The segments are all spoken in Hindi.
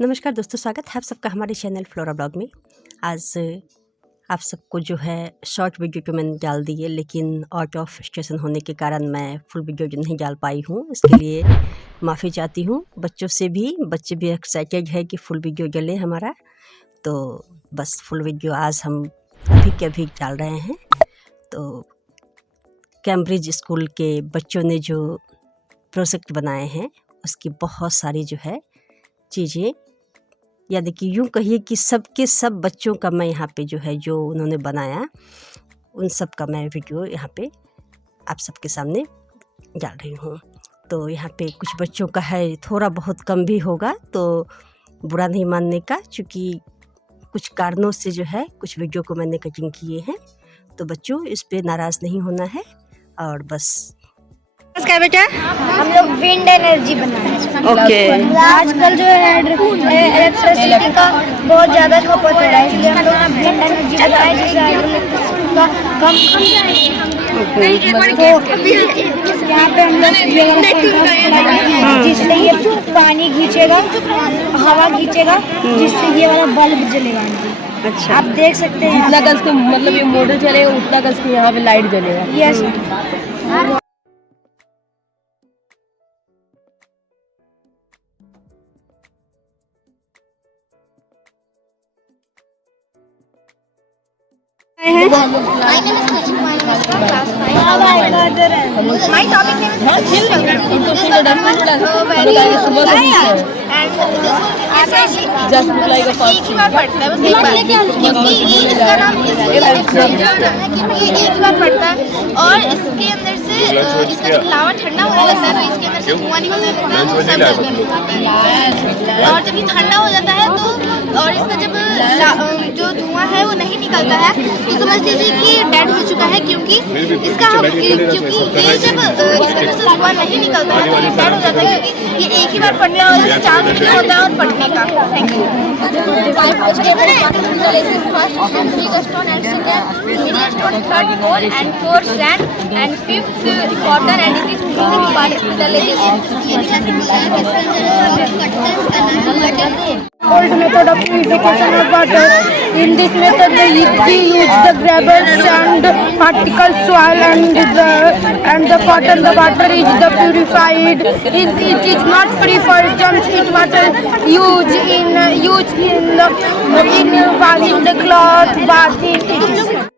नमस्कार दोस्तों, स्वागत है आप सबका हमारे चैनल फ्लोरा ब्लॉग में। आज आप सबको जो है शॉर्ट वीडियो तो मैंने डाल दी है, लेकिन आउट ऑफ स्टेशन होने के कारण मैं फुल वीडियो जो नहीं डाल पाई हूँ। इसके लिए माफ़ी चाहती हूँ बच्चों से भी। बच्चे भी एक्साइटेड है कि फुल वीडियो डले हमारा, तो बस फुल वीडियो आज हम अभी के अभी डाल रहे हैं। तो कैम्ब्रिज स्कूल के बच्चों ने जो प्रोजेक्ट बनाए हैं उसकी बहुत सारी जो है चीज़ें, यानी कि यूँ कहिए कि सबके सब बच्चों का मैं यहाँ पे जो है जो उन्होंने बनाया उन सब का मैं वीडियो यहाँ पे आप सबके सामने डाल रही हूँ। तो यहाँ पे कुछ बच्चों का है, थोड़ा बहुत कम भी होगा तो बुरा नहीं मानने का, क्योंकि कुछ कारणों से जो है कुछ वीडियो को मैंने कटिंग किए हैं, तो बच्चों इस पे नाराज़ नहीं होना है। और बस क्या बेटा, हम लोग विंड एनर्जी बना रहे हैं। ओके। आजकल जो है इलेक्ट्रिसिटी का बहुत ज़्यादा खपत हो रहा है, इसलिए हम लोग विंड एनर्जी बनाए जिससे का कम यहाँ पे हम लोग जिससे ये पानी खींचेगा, हवा खींचेगा, जिससे ये वाला बल्ब जलेगा। अच्छा, आप देख सकते हैं जितना गज के मतलब ये मोटर चलेगा उतना गज के यहाँ पे लाइट जलेगा। यस। है My name is Teju Kumar. Class 5. My topic name is and this will Just look like a fast एक ही बार पढ़ता है, बस एक बार, क्योंकि इसका नाम इसलिए है क्योंकि ये एक बार पढ़ता है और इसके अंदर से इसका जब लावा ठंडा होने लगता है तो इसके अंदर से धुआं निकलता है और जब ये ठंडा हो जाता है तो और इसका जब जो धुआं है वो नहीं निकलता है तो समझ लीजिए कि डेड हो चुका है, क्योंकि इसका क्योंकि ये जब इसके अंदर से धुआं नहीं निकलता है तो ये डेड हो जाता है, क्योंकि ये एक ही बार फटने वाला चांस नहीं होता है और फटने का। Thank you. Old method of purification of water. In this method, we use the gravels and particle soil and the cotton. The water is the purified. It is not free for germs. It water used in washing the cloth, bathing.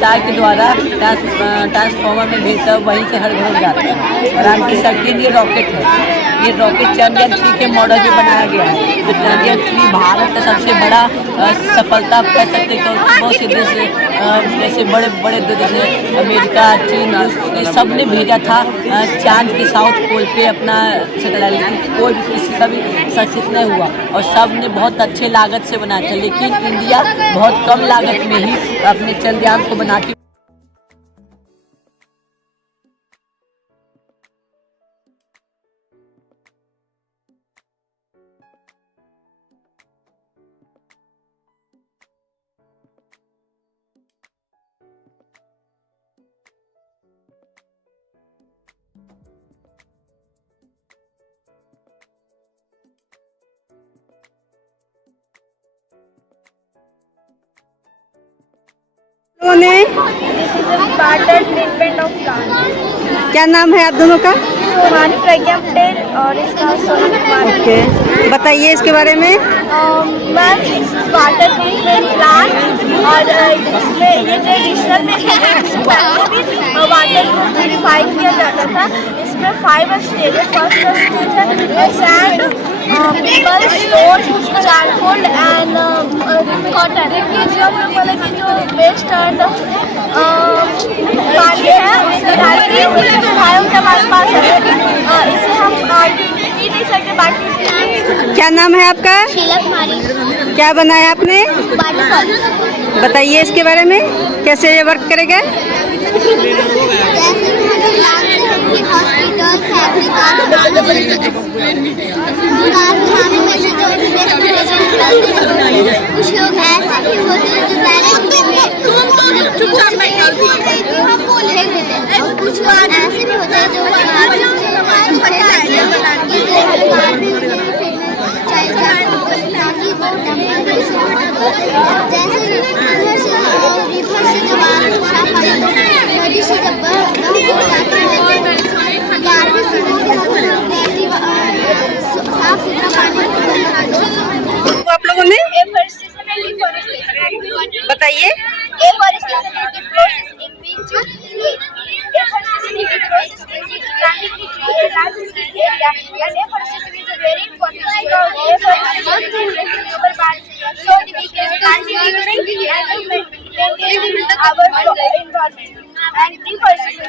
तार के द्वारा ट्रांसफार्मर में भेजता है, वहीं से हर घर जाता है। और आज की शक्ति ये रॉकेट है। ये रॉकेट चंद्रयान 3 के मॉडल पे बनाया गया है। तो चंद्रयान 3 भारत का सबसे बड़ा सफलता कह सकते हैं। तो बहुत से देश जैसे बड़े बड़े देश जैसे अमेरिका, चीन, ये सब ने भेजा था चांद के साउथ पोल पे अपना सैटेलाइट, लेकिन कोई भी किसी का भी सक्सेस नहीं हुआ और सब ने बहुत अच्छे लागत से बनाया था। लेकिन इंडिया बहुत कम लागत में ही अपने चंद्रयान को बना के वाटर ट्रीटमेंट ऑफ प्लांट। क्या नाम है आप दोनों का? हमारी प्रज्ञा पटेल और इसका सोनम कुमार। ओके, बताइए इसके बारे में। मैम, वाटर ट्रीटमेंट प्लांट और इसमें ये ट्रेडिशनल में वाटर को प्यूरिफाई किया जाता था। इसमें 5 स्टेज। फर्स्ट स्टेज है sand, people, stone, charcoal and cotton. जो हम लोग मतलब कि जो वेस्ट एंड पानी है उससे डाल के हमारे पास है, इसे हम पी नहीं सकते। बाकी क्या नाम है आपका? शीला कुमारी। क्या बनाया आपने? वाटर। बताइए इसके बारे में, कैसे ये वर्क करेगा? हॉस्पिटल, कारखानों में से जो कुछ लोग ऐसे भी होते हैं जो डायरेक्ट चुपचाप फेंक देते हैं, और कुछ लोग ऐसे भी होते हैं जो ताकि वो जैसे रिवर से जब नदी से जब साफ सुथरा पानी तो आप लोगों ने बताइए। Afforestation is the process in which afforestation is the process in which planting the tree in a large scale area, and afforestation is a very important because afforestation is reflecting our part so that we can continue and maintain our environment. And deforestation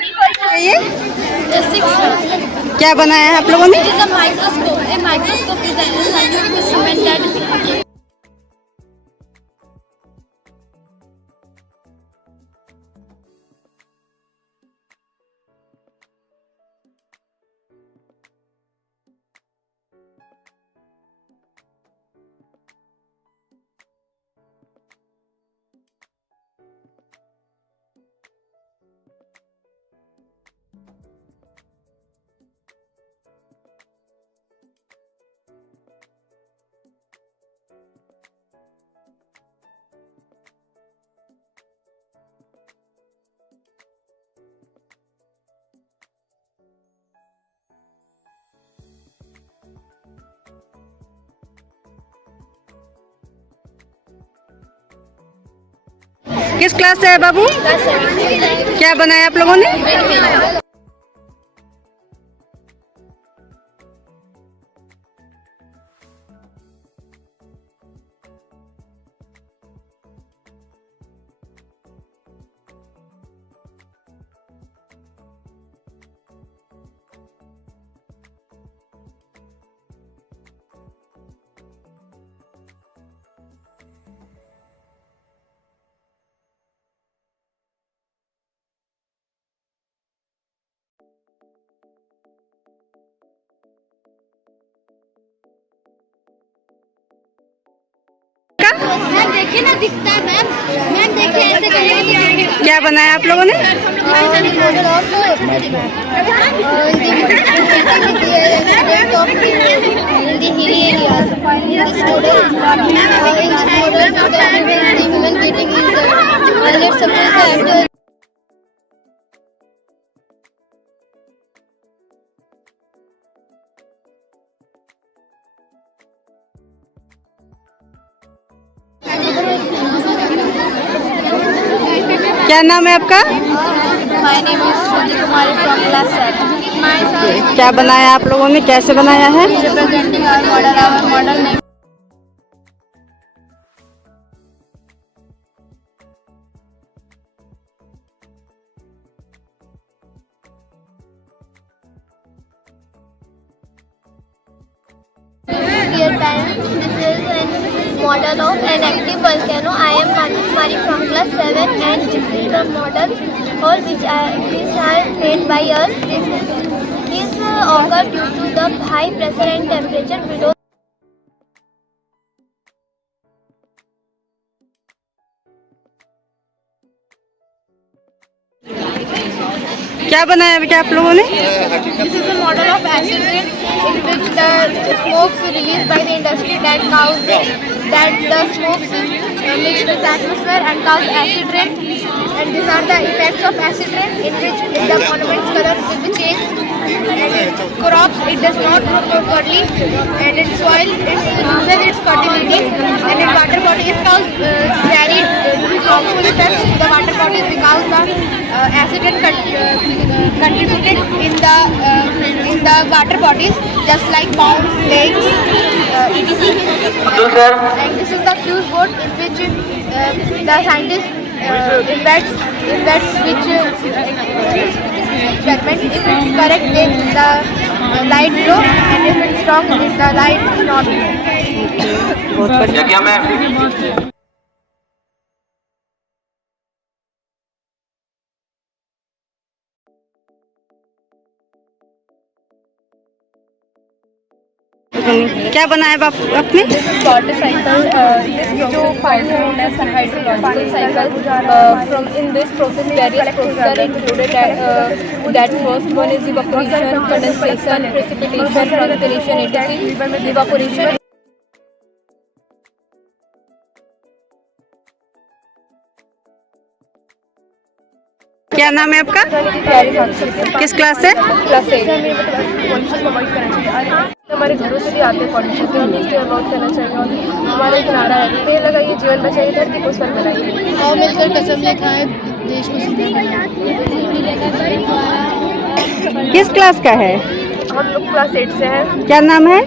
क्या बनाया है आप लोगों ने? is a microscope. A microscope is a scientific instrument that किस क्लास से है बाबू? क्या बनाया आप लोगों ने? मैम देखिए ना, दिखता है मैम। मैम देखिए ऐसे करेंगे तो क्या बनाया आप लोगों ने? क्या नाम है आपका? My name is Shruti Kumari from class 7। क्या बनाया आप लोगों ने? कैसे बनाया है? Representing our model name Dear parents, this is a model of an active volcano. I am Manu Kumari from class 7 and this is the model or which these are made by us. This occurred due to the high pressure and temperature below. क्या बनाया बेटा आप लोगों ने? This is a model of acid rain in which the smokes released by the industry that the smokes mix with the atmosphere and cause acid rain. And these are the effects of acid rain in which the monument's color will be changed. And it crops, it does not grow properly, and in soil it loses its fertility, and in water body it causes very harmful effects to the water bodies because the acid rain contributed in the water bodies just like ponds, lakes, etc. And this is the fuse board in which the scientist embeds which segment. If it's correct, then the light glow, and if it's wrong, then the light not glow. सुनी। क्या बनाया बाप आपने? वाटर साइकिल, जो हाइड्रोनेस and hydrological cycle. From in this process, various processes are included. That first one is evaporation, condensation, precipitation, transpiration, etc. Evaporation. क्या नाम है आपका? किस क्लास से? क्लास 8। पॉल्यूशन अवॉइड करना चाहिए। हमारे घरों से भी आते हैं पॉल्यूशन, तो हमें इससे अवॉइड करना चाहिए। और हमारा एक नारा है, पेड़ लगाइए जीवन बचाइए, धरती को स्वस्थ बनाइए। और मिलकर कसम खाएं, देश को सुंदर बनाएं। किस क्लास का है? हम लोग क्लास 8 से हैं। क्या नाम है?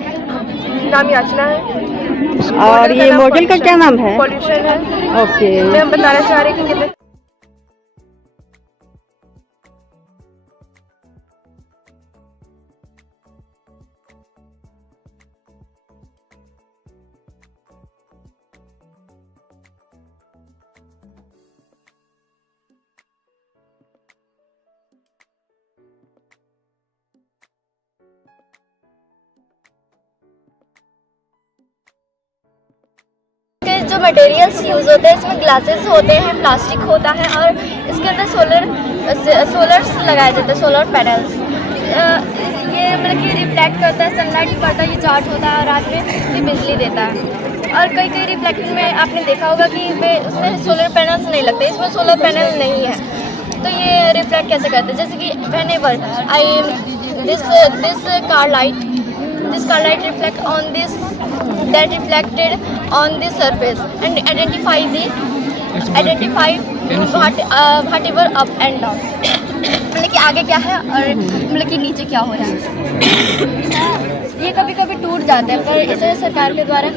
नाम याचना है। और ये मॉडल का क्या नाम है? पॉल्यूशन है। ओके। इसमें हम बताना चाह रहे हैं कि कितने के जो मटेरियल्स यूज़ होते हैं, इसमें ग्लासेस होते हैं, प्लास्टिक होता है और इसके अंदर सोलर्स लगाए जाते हैं, सोलर पैनल्स। ये मतलब कि रिफ्लेक्ट करता है, सनलाइट पड़ता है, ये चार्ज होता है और रात में ये बिजली देता है। और कई रिफ्लेक्टर में आपने देखा होगा कि उसमें सोलर पैनल्स नहीं लगते, इसमें सोलर पैनल नहीं है, तो ये रिफ्लेक्ट कैसे करते हैं? जैसे कि whenever this car light reflect on this, that reflected on this surface and identify whatever up and down, मतलब कि आगे क्या है और मतलब कि नीचे क्या हो रहा है। ये कभी कभी टूट जाते हैं, पर इसे सरकार के द्वारा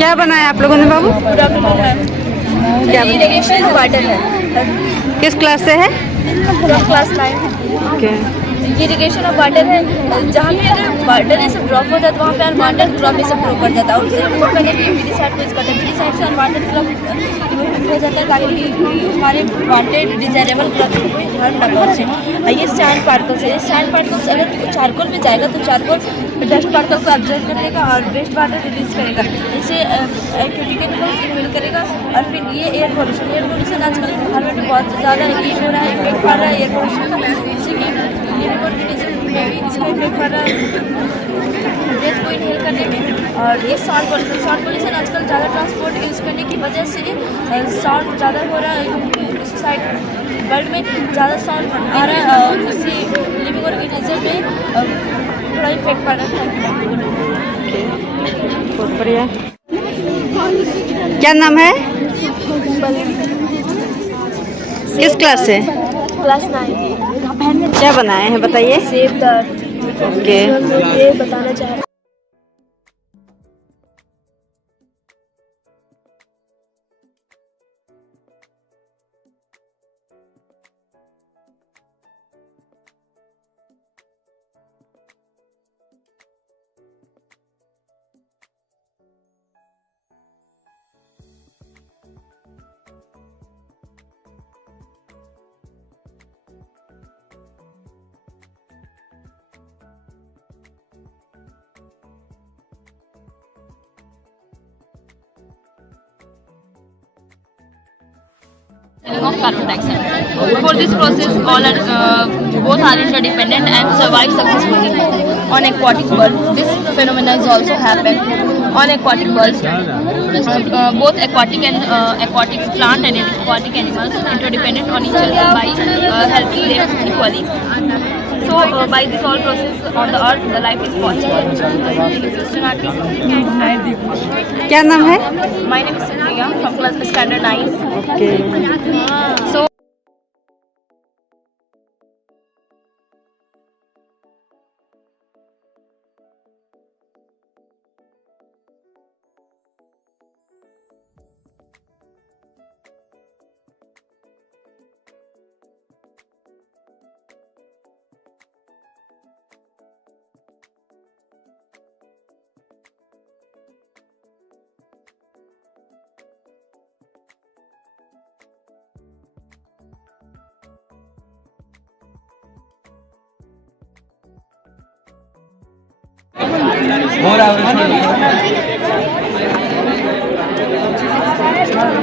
क्या बनाया आप लोगों ने बाबू? क्या इरिगेशन वाटर है। किस क्लास से है? Class 9। Okay. Irrigation of water है, जहाँ पे अगर वाटर ऐसे ड्रॉप हो जाता है वहाँ पे वाटर ड्रॉप ऐसे फ्लो कर जाता है और उसे रिमूव करने के लिए मेरी साइड को इसका मेरी साइड से वाटर ड्रॉप रिमूव हो जाता है ताकि हमारे वांटेड डिजायरेबल ग्रोथ को हार्म ना पहुँचे। ये सैंड पार्टिकल्स है। ये सैंड पार्टिकल्स अगर चारकोल में जाएगा तो चारकोल डस्ट पार्टिकल को ऑब्जर्व करेगा और वेस्ट वाटर रिलीज करेगा, इससे केमिकल्स इनहेल करेगा और फिर ये एयर पोल्यूशन आजकल भारत में बहुत ज़्यादा ये हो रहा है, इफेक्ट पड़ रहा है एयर पोल्यूशन का, जैसे कि लिविंग ऑर्गेनिज्म में भी इसका इफेक्ट पड़ रहा है ब्रेथ को इनहेल करने में। और ये साउंड पोल्यूशन आजकल ज़्यादा ट्रांसपोर्ट यूज़ करने की वजह से साउंड ज़्यादा हो रहा है, सोसाइटी वर्ल्ड में ज़्यादा साउंड आ रहा है और जिससे लिविंग ऑर्गेनिज्म में थोड़ा इफेक्ट पड़ रहा है। बहुत बढ़िया। क्या नाम है? किस क्लास से? क्लास 9। क्या बनाए हैं बताइए? Save the earth. ओके। ये बताना चाह रहे हैं। of carbon dioxide. For this process, both are interdependent and survive successfully. On aquatic world, this phenomena is also happen. On aquatic world, both aquatic and aquatic plant and aquatic animals interdependent on each other by helping them equally. So by this all process on the earth, the life is possible. क्या नाम है? My name is Supriya from class standard 9. Okay. So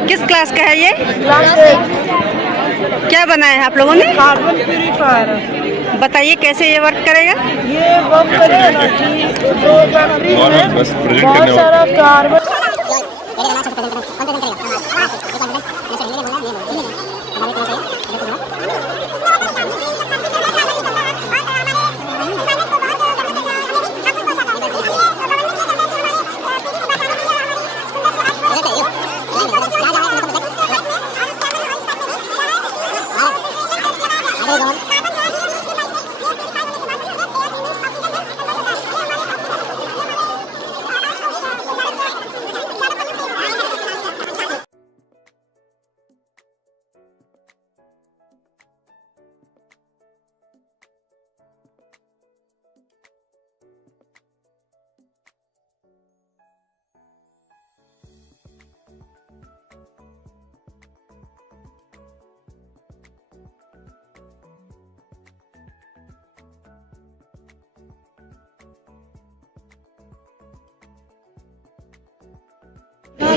किस क्लास का है ये? क्लास क्या बनाया है आप लोगों ने? Carbon purifier. बताइए कैसे ये वर्क करेगा? ये वर्क करेगा ना कि जो फैक्ट्री में बहुत सारा कार्बन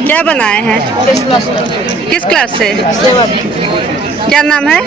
क्या बनाए हैं? किस क्लास से? क्या नाम है?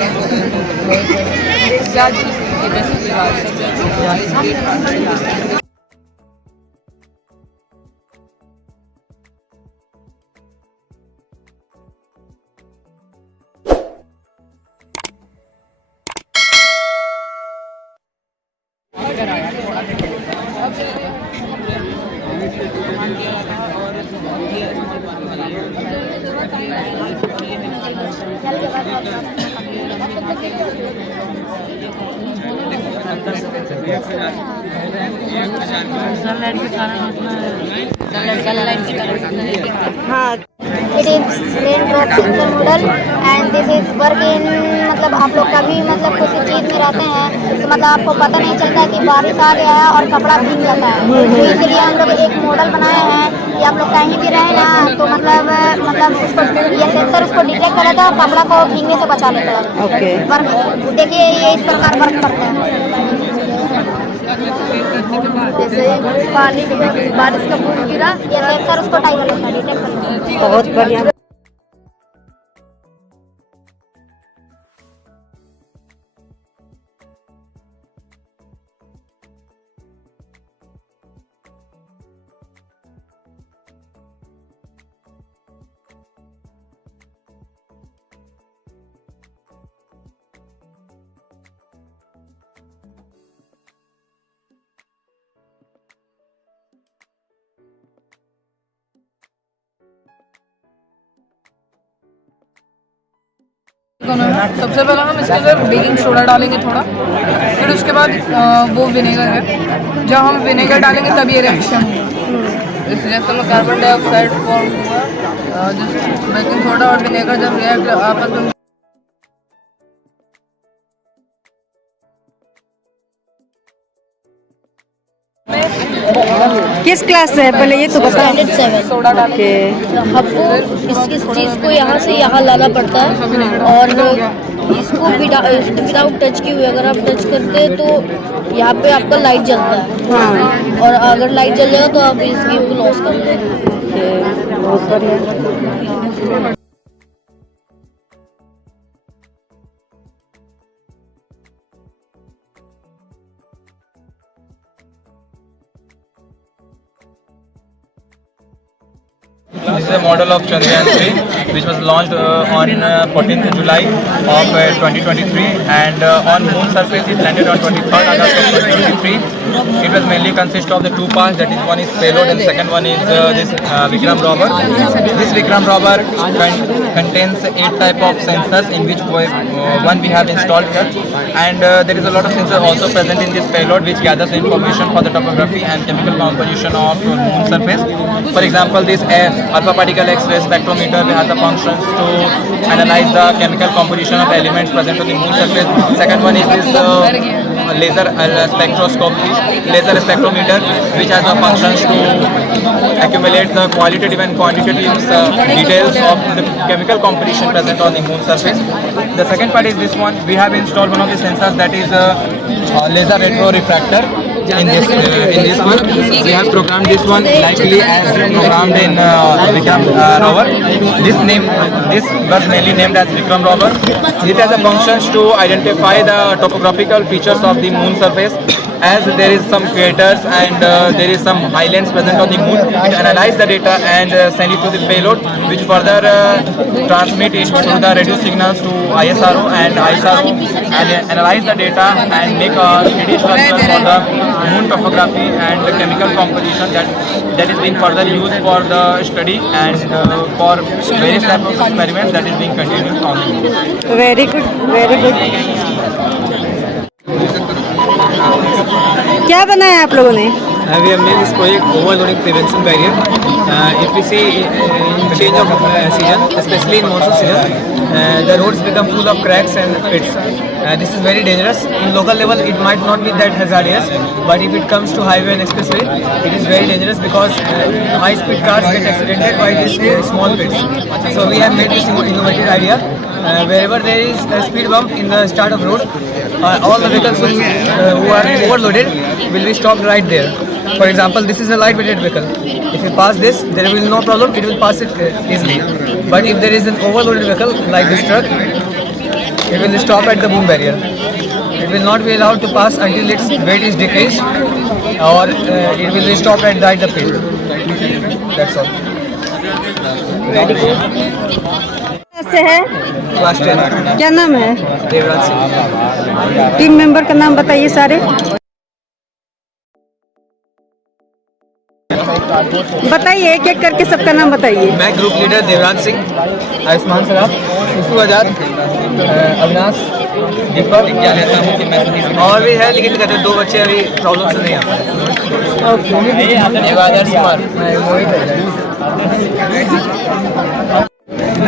हाँ, It is raindrop sensor model and this is work in मतलब आप लोग कभी मतलब किसी चीज़ में रहते हैं तो मतलब आपको पता नहीं चलता कि बारिश आ गया है और कपड़ा भीग जाता है, तो इसलिए हम लोग एक मॉडल बनाए हैं कि आप लोग कहीं भी रहे ना तो मतलब उसको ये सेंसर उसको डिटेक्ट कर लेता है और कपड़ा को भीगने से बचा लेता है। ओके। वर्क देखिए ये इस प्रकार वर्क करता है। जैसे पानी बारिश का बूंद गिरा, ये सेंसर उसको टाइप कर लेता है, डिटेक्ट कर लेता है। बहुत बढ़िया। सबसे पहले हम इसके अंदर बेकिंग सोडा डालेंगे थोड़ा, फिर उसके बाद वो विनेगर है, जब हम विनेगर डालेंगे तब ये रिएक्शन होगा। इस रिएक्शन में कार्बन डाइऑक्साइड फॉर्म हुआ, जिस बेकिंग सोडा और विनेगर जब रिएक्ट आपस में किस क्लास से है पहले ये तो बता। सोडा डालेंगे। आपको इस चीज़ को यहाँ से यहाँ लाना पड़ता है और इसको विदाउट टच किए हुए अगर आप टच करते हैं तो यहाँ पे आपका लाइट जलता है। हाँ, और अगर लाइट जल जाएगा तो आप इस गेम को लॉस कर देंगे। बहुत बढ़िया। This is a model of Chandrayaan 3 which was launched on 14th July of 2023 and on moon surface it landed on 23rd August of 2023. It was mainly consist of the two parts, that is one is payload and second one is this Vikram rover. This Vikram rover contains 8 type of sensors in which one we have installed here, and there is a lot of sensors also present in this payload which gathers information for the topography and chemical composition of moon surface. For example, this alpha particle X-ray spectrometer has the functions to analyze the chemical composition of elements present on the moon surface. Second one is this laser spectrometer which has the functions to accumulate the qualitative and quantitative details of the chemical composition present on the moon surface. The second part is this one. We have installed one of the sensors, that is a laser retro refractor. in this one. We have programmed this one likely as programmed in Vikram rover. This was mainly named as Vikram rover. It has a functions to identify the topographical features of the moon surface. As there is some craters and there is some highlands present on the moon, it analyzes the data and send it to the payload, which further transmit it through the radio signals to ISRO, and ISRO analyze the data and make a 3D structure for the moon topography and the chemical composition that is being further used for the study and for various types of experiments that is being continued on the moon. Very good, very good. क्या बनाया आप लोगों ने? We have made this project overloading prevention barrier. If we see in change of season, especially in monsoon season, the roads become full of cracks and pits. This is very dangerous. In local level, it might not be that hazardous, but if it comes to highway and expressway, it is very dangerous because high-speed cars get accidented by these small pits. So we have made this innovative idea. Wherever there is a speed bump in the start of road, all the vehicles who are overloaded will be stopped right there. For example, this is a light-weighted vehicle. If you pass this, there will be no problem. It will pass it easily. But if there is an overloaded vehicle like this truck, it will stop at the boom barrier. It will not be allowed to pass until its weight is decreased, or it will be stopped at the pit. That's all. से है? Class 10. क्या नाम है? देवराज सिंह। टीम मेंबर का नाम बताइए सारे। बताइए एक एक करके सबका नाम बताइए। मैं ग्रुप लीडर देवराज सिंह, आयुष्मान सराफ, शिशु आजाद, अविनाश, दीपक और भी है, लेकिन कहते हैं 2 बच्चे अभी प्रॉब्लम से नहीं आ पाए। आदर्श कुमार, मोहित है।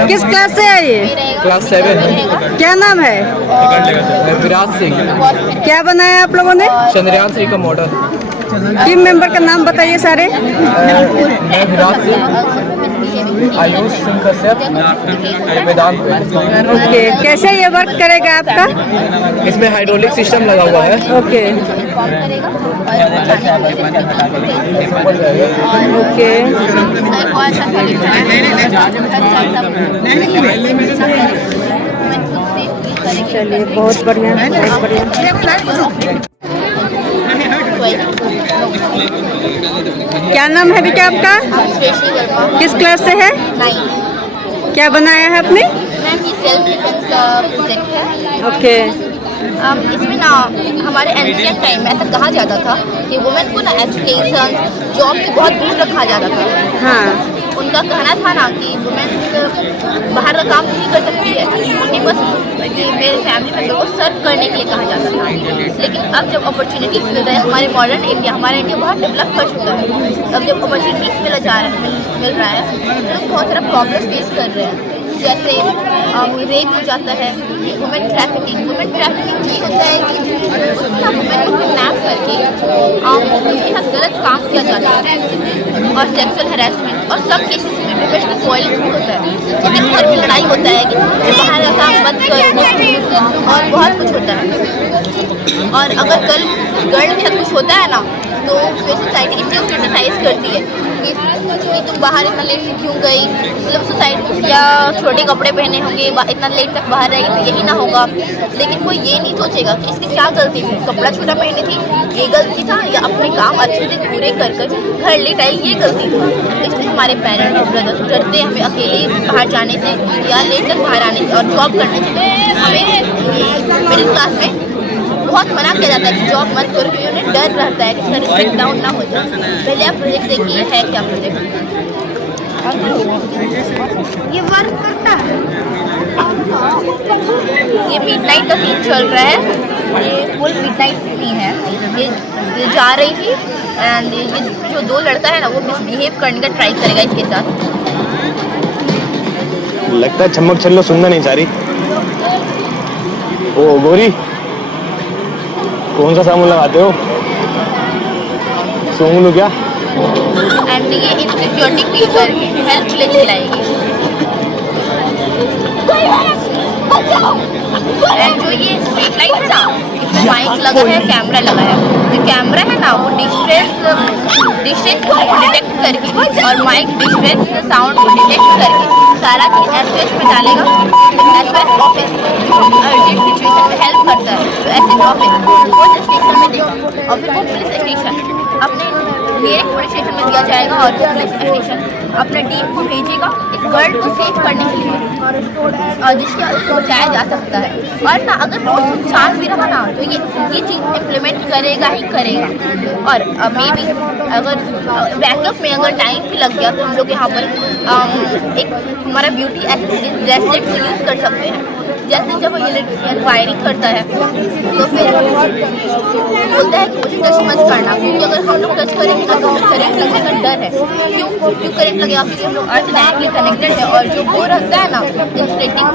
किस क्लास से है ये? क्लास 7। क्या नाम है? विराज सिंह। क्या बनाया आप लोगों ने? चंद्रयान 3 का मॉडल। टीम मेंबर का नाम बताइए सारे। मैं विराज सिंह, आयुष सिंह कश्यप, वेदांत। ओके, कैसे ये वर्क करेगा आपका? इसमें हाइड्रोलिक सिस्टम लगा हुआ है। ओके ओके, चलिए बहुत बढ़िया, बहुत बढ़िया। क्या नाम है बेटा आपका? किस क्लास से है? क्या बनाया है आपने? मैम ये सेल्फ डिफेंस का प्रोजेक्ट है। ओके, इसमें ना हमारे एंशिएंट टाइम में ऐसा कहा जाता था कि वुमेन को ना एजुकेशन जॉब से बहुत दूर रखा जाता था। हाँ, उनका कहना था ना कि वुमेन बाहर का काम नहीं कर सकती है, उन्हें बस मेरे फैमिली मेम्बर को सर्व करने के लिए कहा जाता था। लेकिन अब जब अपॉर्चुनिटीज मिल रहा है, हमारे मॉडर्न इंडिया, हमारा इंडिया बहुत डेवलप कर चुका है। अब जब अपॉर्चुनिटीज मिल रहा है तो बहुत सारा प्रॉब्लम फेस कर रहे हैं, जैसे रेप हो जाता है, वुमेन ट्रैफिकिंग ये होता है कि वुमेन को किडनैप करके उनके साथ गलत काम किया जाता है, और सेक्सुअल हैरेसमेंट और सब केसेस में प्रोफेशनल वायलेंस भी होता है। लेकिन घर में लड़ाई होता है कि बाहर का काम बंद कर, और बहुत कुछ होता है। और अगर गर्ल के साथ कुछ होता है ना, तो सोसाइटी इससे क्रिटिसाइज करती है कि तुम बाहर इतना लेट से क्यों गई, मतलब सोसाइटी या छोटे कपड़े पहने होंगे, इतना लेट तक बाहर रहेगी तो यही ना होगा। लेकिन कोई ये नहीं सोचेगा कि इसकी क्या गलती थी, कपड़ा छोटा पहनी थी ये गलती था, या अपने काम अच्छे से पूरे कर घर लेट आई ये गलती थी। इसलिए हमारे पेरेंट्स और ब्रदर्स डरते हैं हमें अकेले बाहर जाने से या लेट तक बाहर आने से और जॉब करने से। हमें मिडिल क्लास में बहुत मना किया जाता है कि जॉब मत करो, क्योंकि उन्हें डर रहता है कि सर्विस ब्रेक डाउन ना हो जाए। पहले आप प्रोजेक्ट देखिए है क्या प्रोजेक्ट। ये वर्क करता है, ये मिडनाइट का सीन चल रहा है, ये फुल मिडनाइट सीन है। ये जा रही थी एंड ये जो 2 लड़का है ना, वो मिसबिहेव करने का ट्राई करेगा इसके साथ। लगता है चमक छल्लो सुनना नहीं चाह रही। ओ गोरी, कौन सा साबुन लगाते हो? सूंघ लूं क्या? एंड ये इनसिक्योरिटी फील करके हेल्प ले चलाएगी। एंड जो ये स्ट्रीट लाइट है ना, इसमें माइक लगा है, कैमरा लगा है। जो कैमरा है ना वो डिस्ट्रेस को डिटेक्ट करके और माइक डिस्ट्रेस साउंड को डिटेक्ट करके सारा चीज एसओएस में डालेगा। एसओएस ऑफिस अर्जेंट सिचुएशन में हेल्प करता है, तो एसओएस ऑफिस वो स्टेशन में देगा और फिर वो पुलिस स्टेशन अपने डायरेक्ट पुलिस स्टेशन में दिया जाएगा और वो पुलिस स्टेशन अपने टीम को भेजेगा इस वर्ल्ड को सेव करने के लिए और जिसके बचाया जा सकता है। और ना अगर रोड सुनसान भी रहा ना तो ये चीज़ इम्प्लीमेंट करेगा ही करेगा। और मे भी अगर बैकअप में अगर टाइम भी लग गया तो हम लोग यहाँ पर एक हमारा ब्यूटी एसेसरीज ब्रेसलेट को यूज़ कर सकते हैं। जैसे जब वो इलेक्ट्रिशियन वायरिंग करता है तो फिर बोलता है कि मुझे टच मत करना, क्योंकि अगर हम लोग टच करेंगे ना तो करंट लगने का डर है। क्यों करंट लगेगा? क्योंकि हम लोग अर्थ डायरेक्टली कनेक्टेड है और जो वो रहता है ना इंसुलेटिंग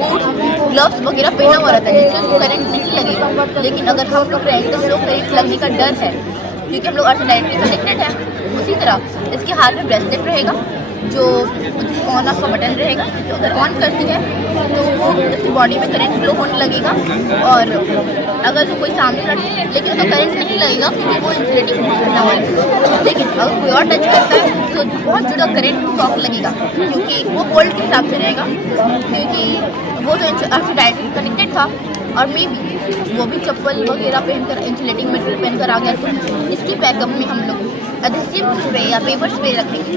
बूट ग्लव्स वगैरह पहना हुआ रहता है जिससे करंट नहीं लगेगा। लेकिन अगर हम लोग रहेंगे तो हम लोग करंट लगने का डर है क्योंकि हम लोग अर्थ डायरेक्टली कनेक्टेड है। उसी तरह इसके हाथ में ब्रेसलेट रहेगा जो ऑन ऑफ का बटन रहेगा, जो अगर ऑन करती है तो वो उसकी बॉडी में करंट फ्लो होने लगेगा और अगर जो कोई सामने रखे लेकिन उसको करंट नहीं लगेगा क्योंकि वो इंसुलेटिंग बूट करना वाला। लेकिन अगर कोई और टच करता है तो बहुत ज़्यादा करंट शॉक लगेगा क्योंकि वो वोल्ट के हिसाब से रहेगा, क्योंकि वो तो आपसे डायरेक्टली कनेक्टेड था और मे भी वो भी चप्पल वगैरह पहनकर इंसुलेटिंग मटेरियल पहनकर आ गया। तो इसकी बैकअप में हम लोग एडहेसिव स्प्रे या पेपर स्प्रे रखेंगे।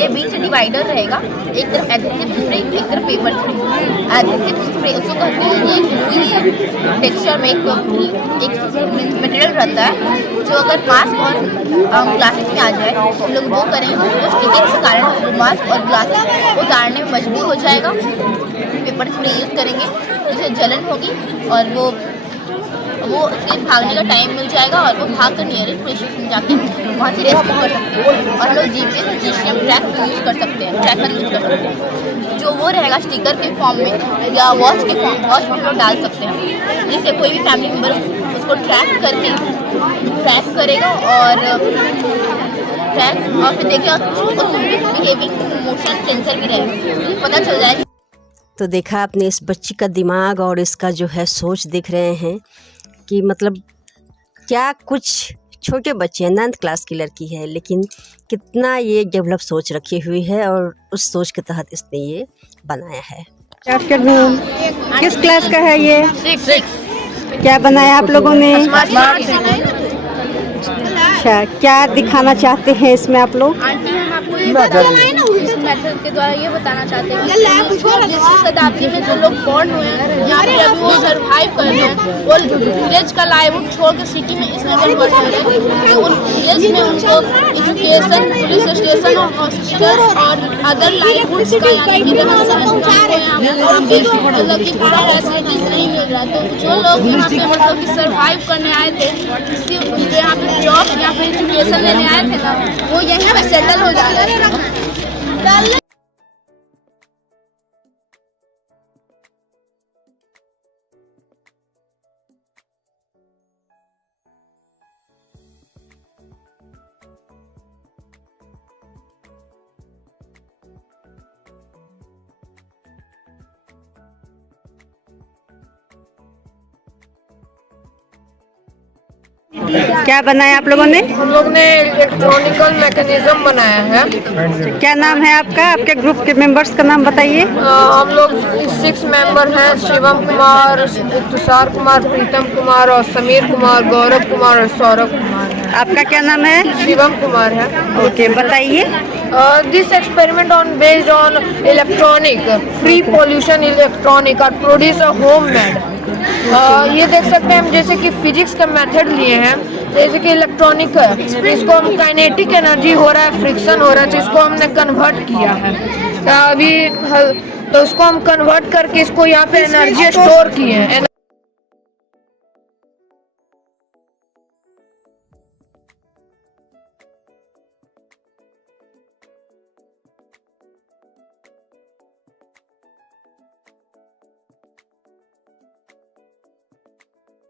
ये बीच डिवाइडर रहेगा, एक तरफ एडहेसिव स्प्रे एक तरफ पेपर स्प्रे। एडहेसिव स्प्रे उसको कहते हैं ये लुई टेक्सचर में एक मटेरियल रहता है जो अगर मास्क और ग्लासेस में आ जाए तो हम लोग वो करेंगे तो स्टिचिंग के कारण वो मास्क और ग्लासेस उतारने में मजबूर हो जाएगा। पेपर स्प्रे यूज़ करेंगे जिससे जलन होगी और वो उससे भागने का टाइम मिल जाएगा और वो भाग कर नियरेस्ट पुलिस स्टेशन जाके वहाँ से रेस्क्यू कर सकते हैं। और हम लोग जीपीएस और जीसीएम ट्रैक यूज़ कर सकते हैं, ट्रैकर यूज़ कर सकते हैं जो वो रहेगा स्टिकर के फॉर्म में या वॉच में हम लोग डाल सकते हैं जिससे कोई भी फैमिली मेम्बर उसको ट्रैक करेगा और फिर देखेगा बिहेविंग मोशन सेंसर भी रहेगा, पता चल जाएगा। तो देखा आपने इस बच्ची का दिमाग और इसका जो है सोच देख रहे हैं कि मतलब क्या कुछ छोटे बच्चे हैं, 9th क्लास की लड़की है लेकिन कितना ये डेवलप सोच रखी हुई है और उस सोच के तहत इसने ये बनाया है। किस क्लास का है ये? 6। क्या बनाया आप लोगों ने? अच्छा, क्या दिखाना चाहते हैं इसमें आप लोग? इस मेथड के द्वारा ये बताना चाहते हैं कि 20वीं शताब्दी में जो लोग बॉर्न हुए हैं यहाँ पे अभी वो सर्वाइव कर रहे हैं, वो विलेज का लाइवहुड छोड़ के सिटी में इसलिए कन्वर्ट कर रहे हैं तो उन विलेज में उनको एजुकेशन, पुलिस स्टेशन और हॉस्पिटल और अदर लाइवहुड्स का यानी कि मतलब कि पूरा फैसिलिटीज नहीं मिल रहा। तो जो लोग यहाँ पे मतलब कि सर्वाइव करने आए थे, जो यहाँ पे जॉब या फिर एजुकेशन लेने आए थे ना, वो यहीं पे सेटल हो जा रहे हैं। क्या बनाया आप लोगों ने? हम लोग ने इलेक्ट्रॉनिकल मैकेनिज्म बनाया है। क्या नाम है आपका? आपके ग्रुप के मेंबर्स का नाम बताइए। हम लोग 6 मेंबर हैं, शिवम कुमार, तुषार कुमार, प्रीतम कुमार और समीर कुमार, गौरव कुमार और सौरभ कुमार। आपका क्या नाम है? शिवम कुमार है। ओके, बताइए। This experiment based on electronic free pollution electronic are produce a homemade। ये देख सकते हैं हम जैसे कि फिजिक्स का मेथड लिए हैं, जैसे कि इलेक्ट्रॉनिक है, इसको हम काइनेटिक एनर्जी हो रहा है, फ्रिक्शन हो रहा है, तो इसको हमने कन्वर्ट किया है। अभी तो उसको हम कन्वर्ट करके इसको यहाँ पे एनर्जी स्टोर किए हैं।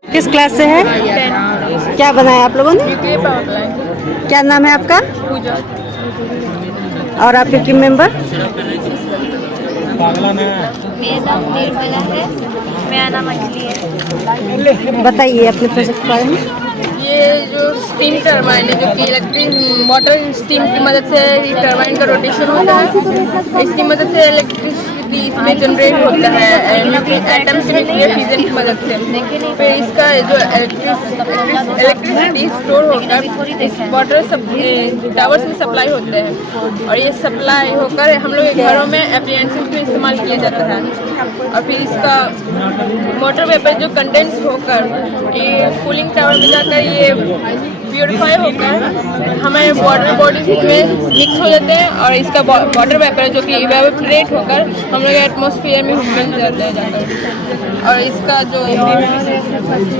किस क्लास से है? 10। क्या बनाया आप लोगों ने? क्या नाम है आपका? पूजा। और आपके टीम मेंबर? मेरा नाम निर्मला है। मैना मछली है। बताइए अपने प्रोजेक्ट के बारे में। ये जो स्टीम टरबाइन है जो कि इलेक्ट्रिक वाटर स्टीम की मदद से टरबाइन का रोटेशन होता है, इसकी मदद से इलेक्ट्रिसिटी इसमें जनरेट होता है एटम से न्यूक्लियर फ्यूजन की मदद से। फिर इसका जो इलेक्ट्रिसिटी स्टोर होकर इस वाटर टावर्स में सप्लाई होते हैं और ये सप्लाई होकर हम लोग घरों में अप्लायंसेस में इस्तेमाल किया जाता है। और फिर इसका वाटर वेपर जो कंडेंस होकर ये कूलिंग टावर में जाकर ये प्योरीफाई होकर हमारे वाटर बॉडीज में मिक्स हो जाते हैं और इसका वाटर वेपर जो कि इवेपोरेट होकर हम लोग एटमॉस्फेयर में मिल जाते हैं जाकर। और इसका जो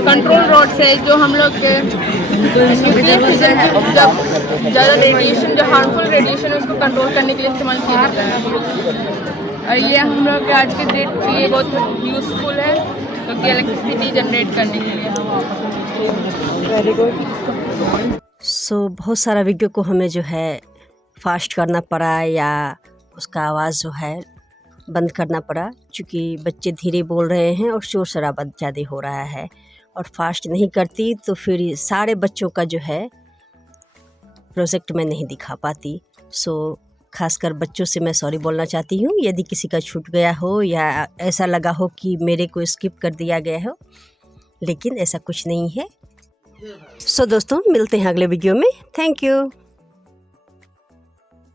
कंट्रोल रॉड से जो हम लोग के न्यूक्लियर फिजन जब ज़्यादा रेडिएशन जो हार्मफुल रेडिएशन है उसको कंट्रोल करने के लिए इस्तेमाल किया जाता है। और ये हम लोग के आज के डेट पे ये बहुत यूज़फुल है क्योंकि इलेक्ट्रिसिटी जनरेट करने के लिए। सो बहुत सारा वीडियो को हमें जो है फास्ट करना पड़ा या उसका आवाज़ जो है बंद करना पड़ा, क्योंकि बच्चे धीरे बोल रहे हैं और शोर शराबा ज़्यादा हो रहा है। और फास्ट नहीं करती तो फिर सारे बच्चों का जो है प्रोजेक्ट में नहीं दिखा पाती। सो खासकर बच्चों से मैं सॉरी बोलना चाहती हूँ यदि किसी का छूट गया हो या ऐसा लगा हो कि मेरे को स्किप कर दिया गया हो, लेकिन ऐसा कुछ नहीं है। सो दोस्तों मिलते हैं अगले वीडियो में। Thank you.